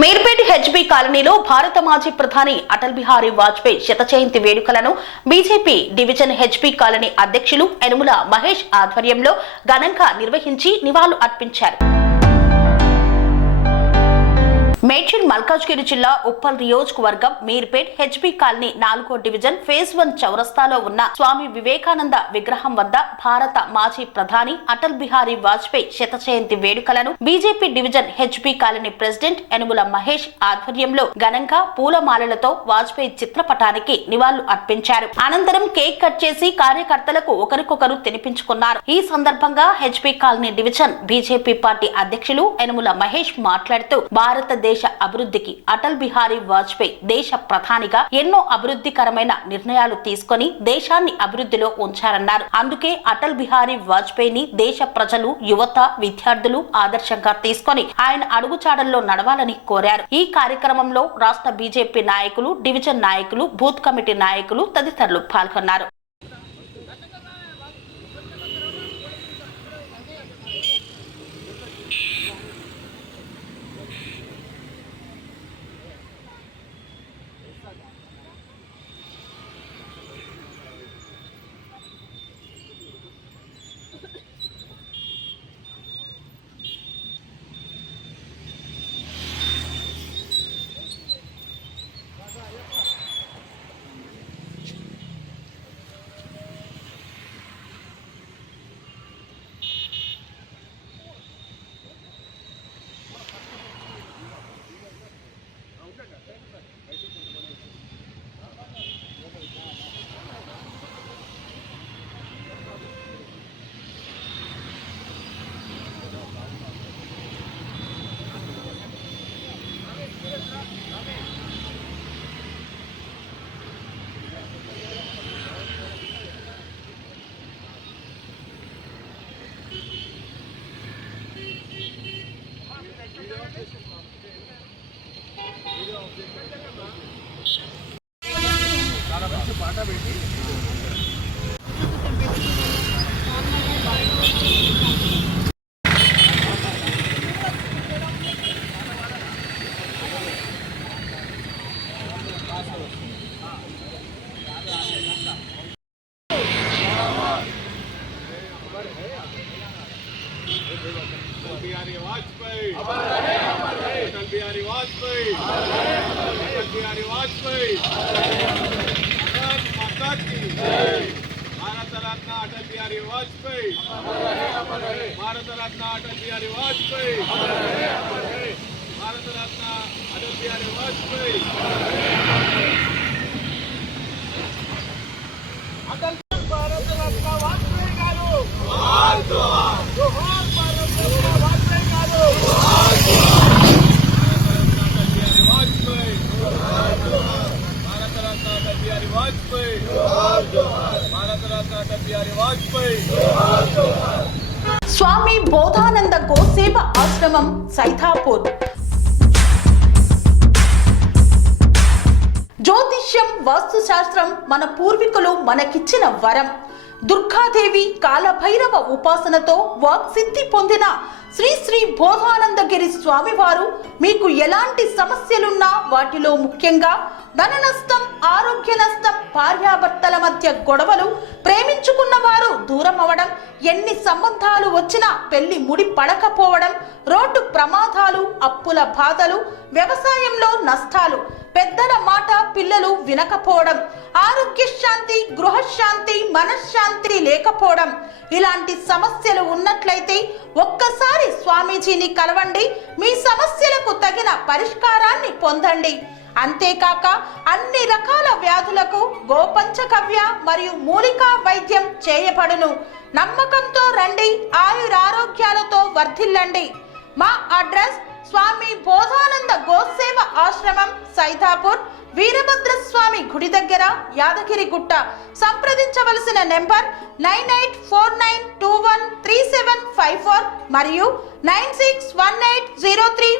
Meerpet HB కాలనీలో భారత మాజీ ప్రధాని అటల్ బిహారీ వాజ్పేయి శత జయంతి వేడుకలను బీజేపీ డివిజన్ హెచ్బీ కాలనీ అధ్యక్షులు యనుమల మహేష్ ఆధ్వర్యంలో ఘనంగా నిర్వహించి నివాళులు అర్పించారు. మేడ్చల్ మల్కాజ్గిరి జిల్లా ఉప్పల్ నియోజకవర్గం మీర్పేట్ హెచ్బీ కాలనీ 4వ డివిజన్ ఫేజ్ 1 చౌరస్తాలో ఉన్న స్వామి వివేకానంద విగ్రహం వద్ద భారత మాజీ ప్రధాని అటల్ బిహారీ వాజ్పేయి శత జయంతి వేడుకలను BJP division HB colony president Yanamala Mahesh ఆధ్వర్యంలో ఘనంగా పూలమాలలతో వాజ్పేయి చిత్రపటానికి నివాళులు అర్పించారు. అనంతరం కేక్ కట్ చేసి కార్యకర్తలకు ఒకరికొకరు తినిపించుకున్నారు. ఈ సందర్భంగా HB colony division BJP party అధ్యక్షులు యనుమల మహేష్ మాట్లాడుతూ భారతదేశ అభివృద్ధికి అటల్ బిహారీ వాజ్పేయి దేశ ప్రధానిగా ఎన్నో అభివృద్ధికరమైన నిర్ణయాలు తీసుకొని దేశాన్ని అభివృద్ధిలో ఉంచారన్నారు. అందుకే అటల్ బిహారీ వాజ్పేయిని దేశ ప్రజలు, యువత, విద్యార్థులు ఆదర్శంగా తీసుకొని ఆయన అడుగుచాడల్లో నడవాలని కోరారు. ఈ కార్యక్రమంలో రాష్ట్ర బీజేపీ నాయకులు, డివిజన్ నాయకులు, బూత్ కమిటీ నాయకులు తదితరులు పాల్గొన్నారు. बिहारी वाजपेयी अटल बिहारी वाजपेयी अटल बिहारी वाजपेयी भारत माता की भारत रत्न अटल बिहारी वाजपेयी भारत रत्न अटल बिहारी वाजपेयी भारत रत्न अटल बिहारी वाजपेयी अटल भारत रत्न वाजपेयी गारू స్వామి బోధానంద గోసేవ ఆశ్రమం సైథాపూర్. జ్యోతిష్యం, వాస్తుశాస్త్రం మన పూర్వీకులు మనకిచ్చిన వరం. దుర్గాదేవి, కాలభైరవ ఉపాసనతో వాక్సిద్ధి పొందిన శ్రీ శ్రీ బోధానందగిరి స్వామివారు మీకు ఎలాంటి సమస్యలున్నా, వాటిలో ముఖ్యంగా ధన నష్టం, ఆరోగ్య నష్టం, భార్యాభర్తల మధ్య గొడవలు, ప్రేమించుకున్న వారు దూరం అవడం, ఎన్ని సంబంధాలు వచ్చినా పెళ్లి ముడి పడకపోవడం, రోడ్డు ప్రమాదాలు, అప్పుల బాధలు, వ్యవసాయంలో నష్టాలు, పెద్దల మాట పిల్లలు వినకపోవడం, ఆరోగ్య శాంతి, గృహశాంతి, మనశ్శాంతి లేకపోవడం, ఇలాంటి సమస్యలు ఉన్నట్లయితే ఒక్కసారి స్వామీజీని కలవండి. మీ సమస్యలకు తగిన పరిష్కారాన్ని పొందండి. అంతేకాక అన్ని రకాల వ్యాధులకు గోపంచగవ్య మరియు మూలికా వైద్యం చేయబడును. నమ్మకంతో రండి, ఆయురారోగ్యాలతో వర్ధిల్లండి. మా అడ్రస్ స్వామి బోధానంద గోసేవ ఆశ్రమం సైథాపూర్, వీరభద్రస్వామి గుడి దగ్గర, యాదగిరిగుట్ట. సంప్రదించవలసిన నెంబర్ 9849213754 మరియు 961803